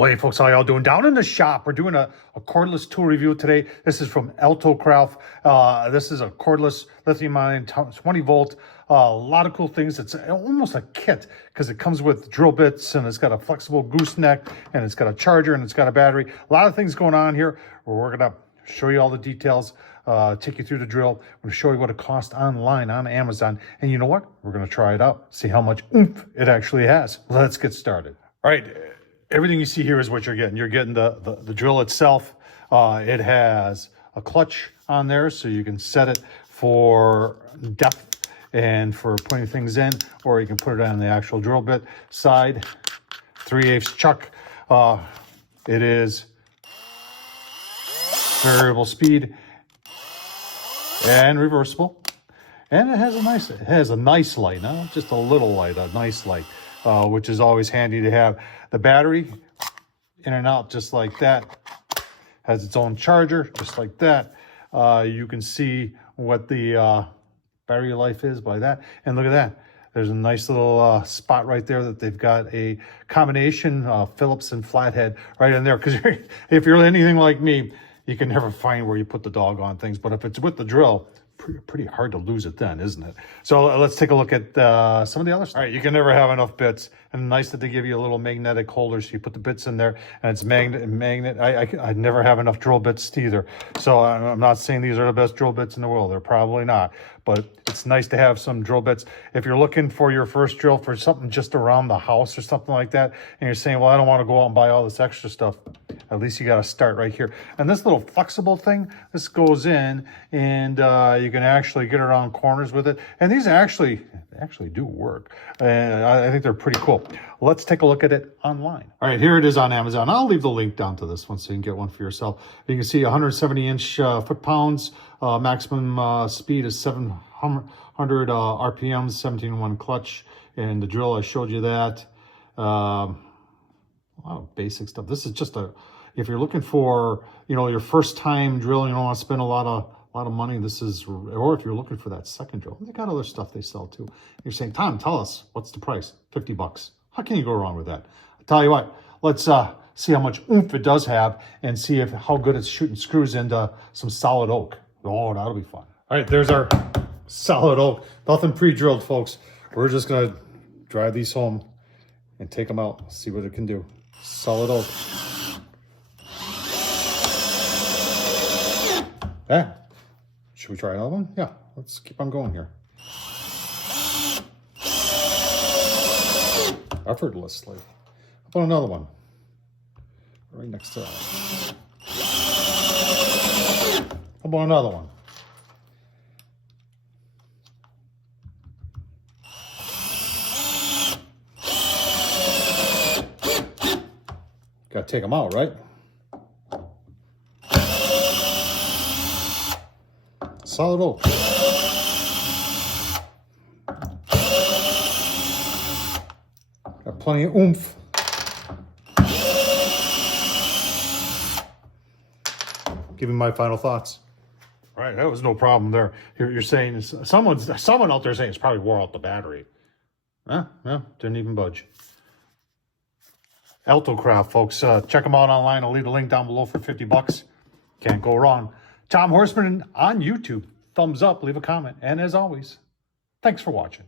Well, hey folks, how y'all doing? Down in the shop, we're doing a cordless tool review today. This is from ALTOCRAFT. This is a cordless lithium-ion 20 volt. A lot of cool things. It's almost a kit because it comes with drill bits and it's got a flexible gooseneck and it's got a charger and it's got a battery. A lot of things going on here. We're gonna show you all the details, take you through the drill. I'm gonna show you what it costs online on Amazon. And you know what? We're gonna try it out, see how much oomph it actually has. Let's get started. All right. Everything you see here is what you're getting. You're getting the drill itself. It has a clutch on there, so you can set it for depth and for putting things in, or you can put it on the actual drill bit side. 3/8 chuck. It is variable speed and reversible, and it has a nice light. Not just a little light, a nice light, which is always handy to have. The battery, in and out just like that, has its own charger, just like that. You can see what the battery life is by that. And look at that. There's a nice little spot right there that they've got a combination Phillips and flathead right in there. Because if you're anything like me, you can never find where you put the dog on things. But if it's with the drill, pretty hard to lose it then, isn't it? So let's take a look at some of the other stuff. All right, you can never have enough bits, and nice that they give you a little magnetic holder so you put the bits in there and it's magnet. I never have enough drill bits either. So I'm not saying these are the best drill bits in the world. They're probably not, but it's nice to have some drill bits. If you're looking for your first drill for something just around the house or something like that, and you're saying, well, I don't want to go out and buy all this extra stuff, at least you got to start right here. And this little flexible thing, this goes in and you can actually get around corners with it. And these actually do work. And I think they're pretty cool. Let's take a look at it online. All right, here it is on Amazon. I'll leave the link down to this one so you can get one for yourself. You can see 170-inch foot-pounds. Maximum speed is 700 RPMs, 17-1 clutch. And the drill, I showed you that. A lot of basic stuff. This is just if you're looking for, your first time drill, you don't want to spend a lot of money. This is, or if you're looking for that second drill, they got other stuff they sell too. You're saying, Tom, tell us, what's the price? $50. How can you go wrong with that? I'll tell you what, let's see how much oomph it does have and see how good it's shooting screws into some solid oak. Oh, that'll be fun. All right, there's our solid oak. Nothing pre-drilled, folks. We're just gonna drive these home and take them out, see what it can do. Solid oak. Yeah. Should we try another one? Yeah, let's keep on going here. Effortlessly. How about another one? Right next to that. How about another one? Gotta take them out, right? Solid oak. Got plenty of oomph. Give me my final thoughts. All right, that was no problem there. You're saying someone out there saying it's probably wore out the battery. Yeah, didn't even budge. ALTOCRAFT, folks, check them out online. I'll leave the link down below for $50. Can't go wrong. Tom Horsman on YouTube. Thumbs up, leave a comment. And as always, thanks for watching.